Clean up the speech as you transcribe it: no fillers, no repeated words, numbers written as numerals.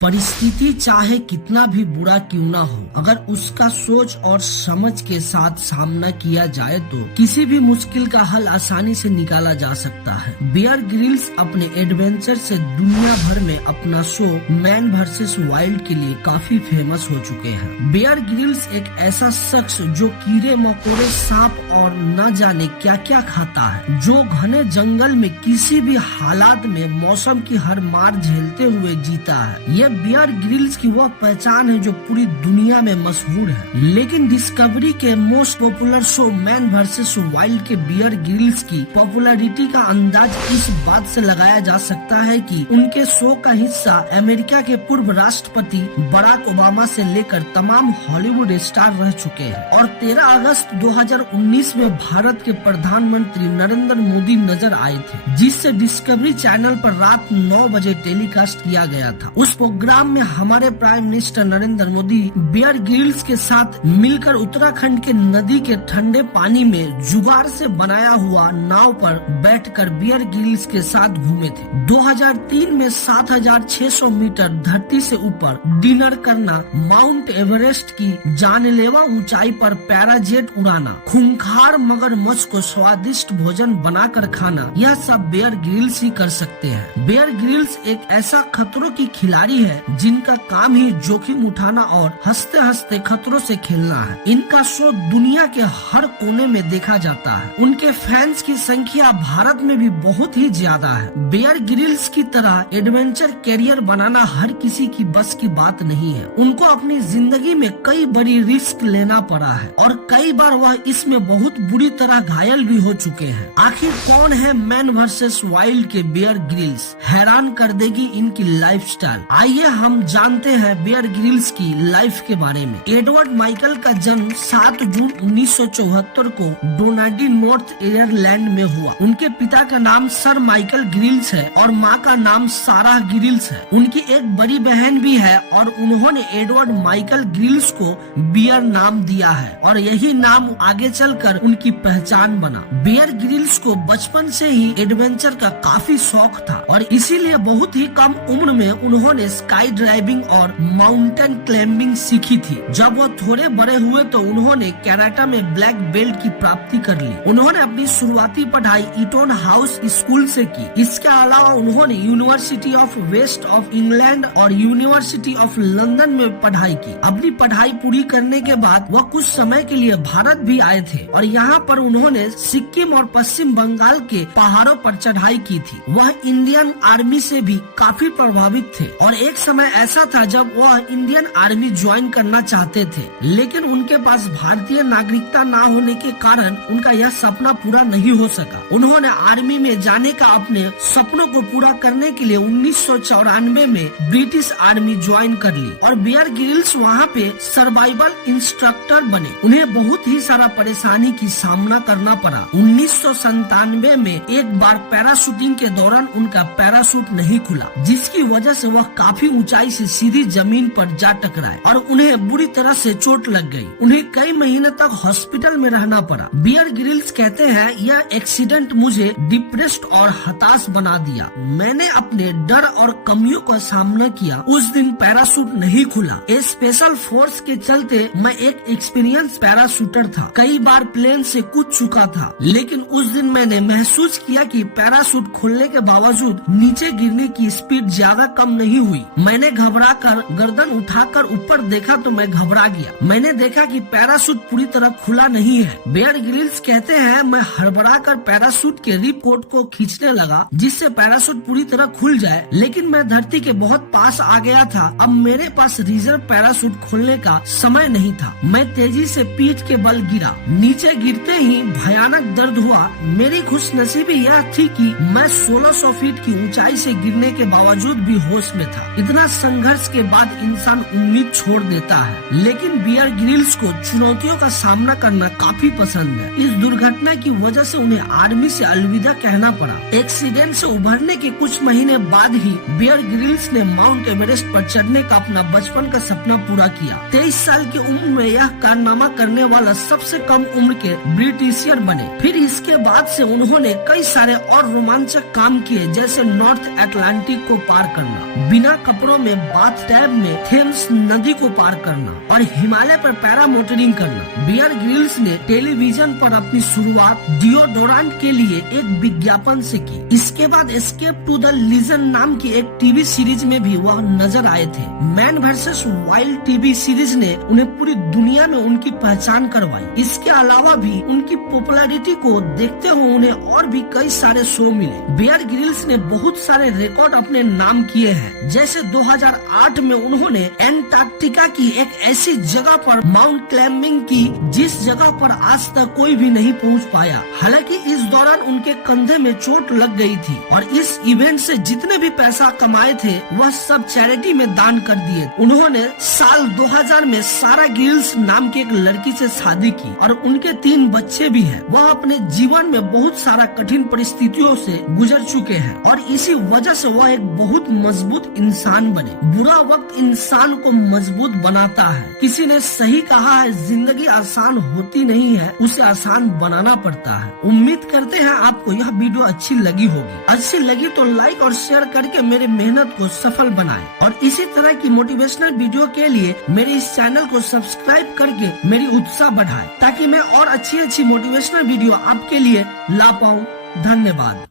परिस्थिति चाहे कितना भी बुरा क्यों ना हो, अगर उसका सोच और समझ के साथ सामना किया जाए तो किसी भी मुश्किल का हल आसानी से निकाला जा सकता है। बियर ग्रिल्स अपने एडवेंचर से दुनिया भर में अपना शो मैन वर्सेस वाइल्ड के लिए काफी फेमस हो चुके हैं। बियर ग्रिल्स एक ऐसा शख्स जो कीड़े मकोड़े, सांप और न जाने क्या क्या खाता है, जो घने जंगल में किसी भी हालात में मौसम की हर मार झेलते हुए जीता है। बियर ग्रिल्स की वह पहचान है जो पूरी दुनिया में मशहूर है। लेकिन डिस्कवरी के most popular show man versus wild के बियर ग्रिल्स की पॉपुलैरिटी का अंदाज इस बात से लगाया जा सकता है कि उनके शो का हिस्सा अमेरिका के पूर्व राष्ट्रपति बराक ओबामा से लेकर तमाम हॉलीवुड स्टार रह चुके हैं और 13 अगस्त 2019 में भारत के प्रधानमंत्री नरेंद्र मोदी नजर आए थे, जिससे डिस्कवरी चैनल पर रात 9 बजे टेलीकास्ट किया गया था। उस प्रोग्राम में हमारे prime minister Narendra Modi Bear Grylls के साथ मिलकर उत्तराखंड के नदी के ठंडे पानी में जुगाड़ से बनाया हुआ नाव पर बैठकर बियर ग्रिल्स के साथ घूमे थे। 2003 में 7,600 मीटर धरती से ऊपर डिनर करना, माउंट एवरेस्ट की जानलेवा ऊंचाई पर पैराजेट उड़ाना, खूंखार मगरमच्छ को स्वादिष्ट भोजन बनाकर खाना, यह सब बियर ग्रिल्स ही कर सकते हैं। बियर ग्रिल्स एक ऐसा खतरों की खिलाड़ी है जिनका काम ही जोखिम उठाना और हंसते हंसते खतरों से खेलना है। इनका शो दुनिया के हर कोने में देखा जाता है। उनके फैंस की संख्या भारत में भी बहुत ही ज्यादा है। बियर ग्रिल्स की तरह एडवेंचर कैरियर बनाना हर किसी की बस की बात नहीं है। उनको अपनी जिंदगी में कई बड़ी रिस्क लेना पड़ा है और कई बार वह इसमें बहुत बुरी तरह घायल भी हो चुके हैं। आखिर कौन है मैन वर्सेस वाइल्ड के बियर ग्रिल्स? हैरान कर देगी इनकी लाइफस्टाइल। आइए हम जानते हैं बियर ग्रिल्स की लाइफ के बारे में। एडवर्ड माइकल का जन्म 7 जून 1974 को डोनाडी, नॉर्थ आयरलैंड में हुआ। उनके पिता का नाम सर माइकल ग्रिल्स है और माँ का नाम सारा ग्रिल्स है। उनकी एक बड़ी बहन भी है और उन्होंने एडवर्ड माइकल ग्रिल्स को बियर नाम दिया है और यही नाम आगे चलकर उनकी पहचान बना। बियर ग्रिल्स को बचपन से ही एडवेंचर का काफी शौक था और इसीलिए बहुत ही कम उम्र में उन्होंने स्काई ड्राइविंग और माउंटेन क्लाइंबिंग सीखी थी। जब वो थोड़े बड़े हुए तो उन्होंने कनाडा में ब्लैक बेल्ट की प्राप्ति कर ली। उन्होंने अपनी शुरुआती पढ़ाई ईटन हाउस स्कूल से की। इसके अलावा उन्होंने university of west of England और यूनिवर्सिटी ऑफ लंदन में पढ़ाई की। अपनी पढ़ाई पूरी करने के बाद वह कुछ समय के लिए भारत भी आए थे और यहाँ पर उन्होंने सिक्किम और पश्चिम बंगाल के पहाड़ों पर चढ़ाई की थी। वह इंडियन आर्मी से भी काफी प्रभावित थे और एक समय ऐसा था जब वह इंडियन आर्मी ज्वाइन करना चाहते थे, लेकिन उनके पास भारतीय नागरिकता ना होने के कारण उनका यह सपना पूरा नहीं हो सका। उन्होंने आर्मी में जाने का अपने सपनों को पूरा करने के लिए 1994 में ब्रिटिश आर्मी ज्वाइन कर ली और बियर ग्रिल्स वहाँ पे सर्वाइवल इंस्ट्रक्टर बने। उन्हें बहुत ही सारा परेशानी की सामना करना पड़ा। 1997 में एक बार पैराशूटिंग के दौरान उनका पैराशूट नहीं खुला, जिसकी वजह से वह काफी ऊंचाई से सीधी जमीन पर जा टकराए और उन्हें बुरी तरह से चोट लग गई। उन्हें कई महीने तक हॉस्पिटल में रहना पड़ा। बियर ग्रिल्स कहते हैं, यह एक्सीडेंट मुझे डिप्रेस्ड और हताश बना दिया। मैंने अपने डर और कमियों का सामना किया। उस दिन पैराशूट नहीं खुला। स्पेशल फोर्स के चलते मैं एक एक्सपीरियंस पैराशूटर था। कई बार प्लेन से कूद चुका था, लेकिन उस दिन मैंने महसूस किया कि पैराशूट खोलने के बावजूद नीचे गिरने की स्पीड ज्यादा कम नहीं हुई। मैंने घबरा कर गर्दन उठाकर ऊपर देखा तो मैं घबरा गया। मैंने देखा कि पैराशूट पूरी तरह खुला नहीं है। बियर ग्रिल्स कहते हैं, मैं हड़बड़ा कर पैराशूट के रिप कोड को खींचने लगा जिससे पैराशूट पूरी तरह खुल जाए, लेकिन मैं धरती के बहुत पास आ गया था। अब मेरे पास रिजर्व पैराशूट खोलने का समय नहीं था। मैं तेजी से पीठ के बल गिरा। नीचे गिरते ही भयानक दर्द हुआ। मेरी खुशनसीबी यह थी कि मैं 1600 फीट की ऊंचाई से गिरने के बावजूद भी होश में था। इतना संघर्ष के बाद इंसान उम्मीद छोड़ देता है, लेकिन बियर ग्रिल्स को चुनौतियों का सामना करना काफी पसंद है। इस दुर्घटना की वजह से उन्हें आर्मी से अलविदा कहना पड़ा। एक्सीडेंट से उभरने के कुछ महीने बाद ही बियर ग्रिल्स ने माउंट एवरेस्ट पर चढ़ने का अपना बचपन का सपना पूरा किया। 23 साल की उम्र में यह कारनामा करने वाला सबसे कम उम्र के ब्रिटिशियर बने। फिर इसके बाद से उन्होंने कई सारे और रोमांचक काम किए, जैसे नॉर्थ अटलांटिक को पार करना, बिना कपड़ों में बाथ टैब में थेम्स नदी को पार करना और हिमालय पर पैरामोटरिंग करना। बियर ग्रिल्स ने टेलीविजन पर अपनी शुरुआत डिओडोरेंट के लिए एक विज्ञापन से की। इसके बाद एस्केप टू द लीजेंड नाम की एक टीवी सीरीज में भी वह नजर आए थे। Man versus wild TV series ने उन्हें पूरी दुनिया में उनकी पहचान करवाई। इसके अलावा भी उनकी पॉपुलैरिटी को देखते हुए उन्हें और भी कई सारे शो मिले। बियर ग्रिल्स ने बहुत सारे रिकॉर्ड अपने नाम किए हैं, जैसे 2008 में उन्होंने एंटार्क्टिका की एक ऐसी जगह पर माउंट क्लाइंबिंग की जिस जगह पर आज तक कोई भी नहीं पहुंच पाया। हालांकि इस दौरान उनके कंधे में चोट लग गई थी और इस इवेंट से जितने भी पैसा कमाए थे वह सब चैरिटी में दान कर दिए। उन्होंने साल 2000 में सारा ग्रिल्स नाम की एक लड़की से शादी की और उनके 3 बच्चे भी हैं। वह अपने जीवन में बहुत सारा कठिन परिस्थितियों से गुजर चुके हैं और इसी वजह से वह एक बहुत मजबूत इंसान बने। बुरा वक्त इंसान को मजबूत बनाता है। किसी ने सही कहा है, जिंदगी आसान होती नहीं है, उसे आसान बनाना पड़ता है। उम्मीद करते हैं आपको यह वीडियो अच्छी लगी होगी। अच्छी लगी तो लाइक और शेयर करके मेरे मेहनत को सफल बनाएं और इसी तरह की मोटिवेशनल वीडियो के लिए मेरे इस चैनल को सब्सक्राइब करके मेरी उत्साह बढ़ाएं ताकि मैं और अच्छी मोटिवेशनल वीडियो आपके लिए ला पाऊँ। धन्यवाद।